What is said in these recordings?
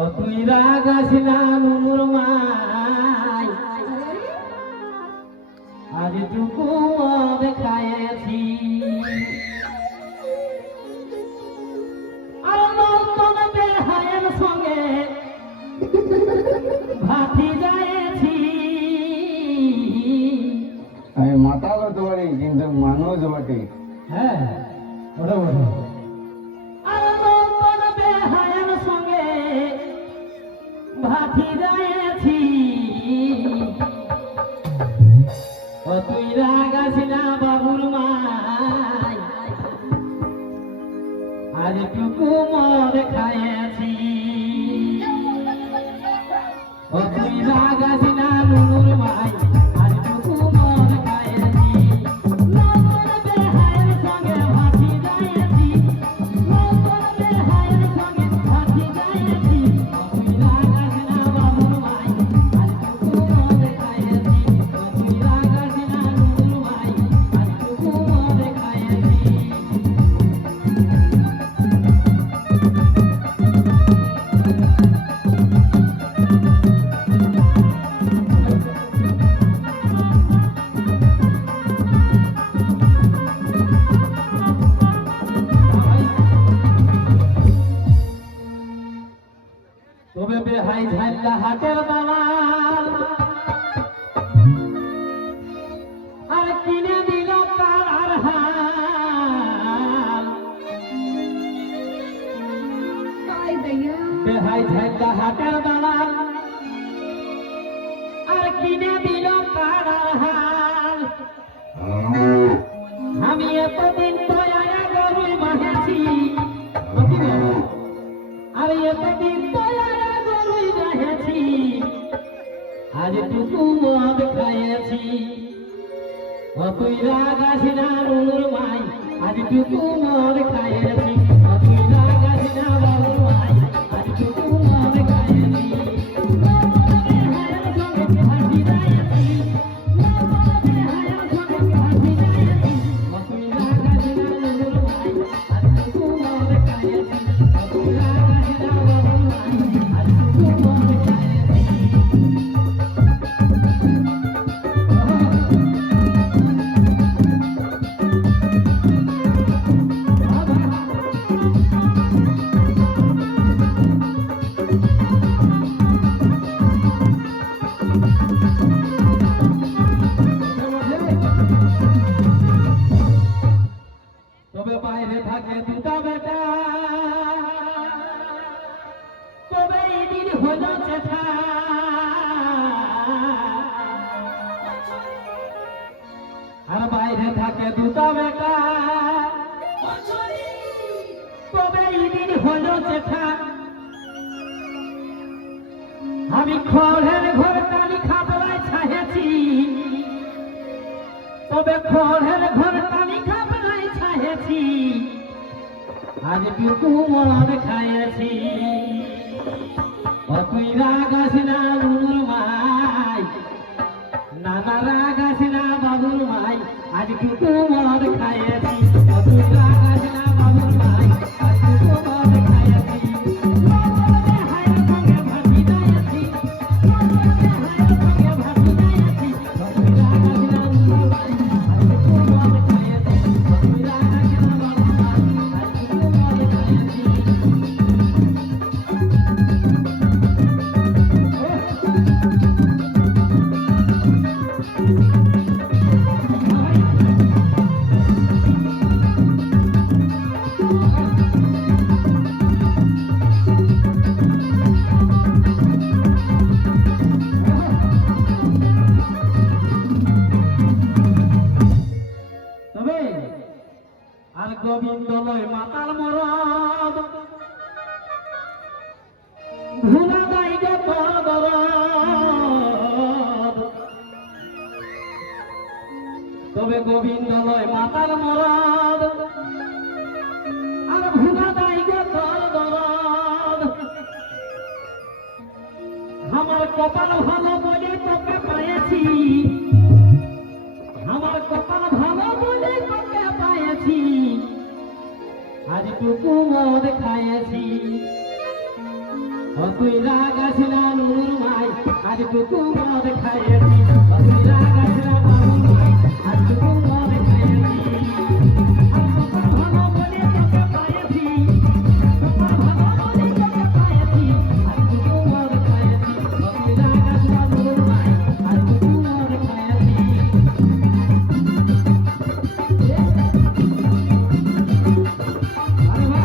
ও তুই রাগাস না নুনুর মাই, আজ টুকু দেখায়েছি আর নতুন বেহায়ের সঙ্গে ভাতি যায়েছি। আমি মাতাল হতে পারি কিন্তু মানুষ বটে। হ্যাঁ ওটা বলো। আর নতুন বেহায়ের সঙ্গে ভাতি যায়েছি। ও তুই রাগাস না বাবুর মাই, আজ টুকু মদ খায়েছি। ও তুই রাগাস না নুনুর মাই, আজ টুকু মদ খায়েছি। নতুন বেহায়ের সঙ্গে ভাতি যায়েছি, নতুন বেহায়ের সঙ্গে ভাতি যায়েছি। ও তুই রাগাস না বাবুর মাই, আজ টুকু মদ খায়েছি। ও তুই রাগাস না নুনুর মাই, আজ টুকু মদ খায়েছি। তবে বেহাই ঝাল্লা হাটের দালাল আর কিনে দিল তার হাল। বেহাই ঝাল্লা হাটের দালাল আর কিনে দিল তার হাল। আমি এতদিন তো আয়া গরুই বাঁধেছি, আর এতদিন তো আয়া গরুই বাঁধেছি। আজ টুকু মদ খাইয়েছি। ও তুই রাগাস না নুনুর মাই, আজ টুকু মদ খাইয়েছি। ও তুই রাগাস না বাবুর মাই, আজ টুকু মদ খাইয়েছি। নতুন বেহায়ের সঙ্গে ভাতি যায়েছি, নতুন বেহায়ের সঙ্গে ভাতি যায়েছি। ও তুই রাগাস না নুনুর মাই, আজ টুকু মদ খাইয়েছি। ও তুই রাগাস না বাবুর মাই, আজ টুকু মদ খাইয়েছি। তবে বাইরে থাকে দুটা বেটা, তবে এদিন হল চেঠা। আর বাইরে থাকে দুটা বেটা, তবে এদিন হল চেঠা। আমি খড়ের ঘর টানি খাবলাই ছাহেছি, তবে খড়ের ঘর টানি খাবলাই ছাহেছি। আজ টুকু মদ খাইয়েছি। ও তুই রাগাস না নুনুর মাই, নানা রাগাস না বাবুর মাই, আজ টুকু মদ খাইয়েছি। ও তুই রাগাস না বাবুর মাই, আজ টুকু মদ খাইয়েছি। নতুন বেহায়ের সঙ্গে ভাতি যায়েছি, নতুন বেহায়ের সঙ্গে ভাতি যায়েছি। ও তুই রাগাস না নুনুর মাই, আজ টুকু মদ খাইয়েছি। ও তুই রাগাস না বাবুর মাই, আজ টুকু মদ খাইয়েছি। তবে আর গোবিন্দ লয় মাতাল মরদ, ঘুরা দাই গে তোর দরদ। তবে গোবিন্দ লয় মাতাল মরদ, আর ঘুরা দাই গে তোর দরদ। আমার কপাল ভালো বলে তোকে পাইছি, আমার কপাল ভালো বলে তোকে পাইছি। আজ টুকু মদ খাইছি। তুই রাগাস না নুর মাই আজ টুকু মদ খাইয়েছি তুই রাগাস না বাবুর মাই আজ টুকু মদ খাইয়েছি ভালো বলে তোকে পাইছি ভালো বলে তোকে পাইছি আজ টুকু মদ খাইয়েছি তুই রাগাস না নুর মাই আজ টুকু মদ খাইয়েছি আরে বাহ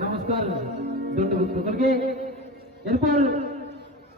নমস্কার দণ্ডবোধ করকে এরপর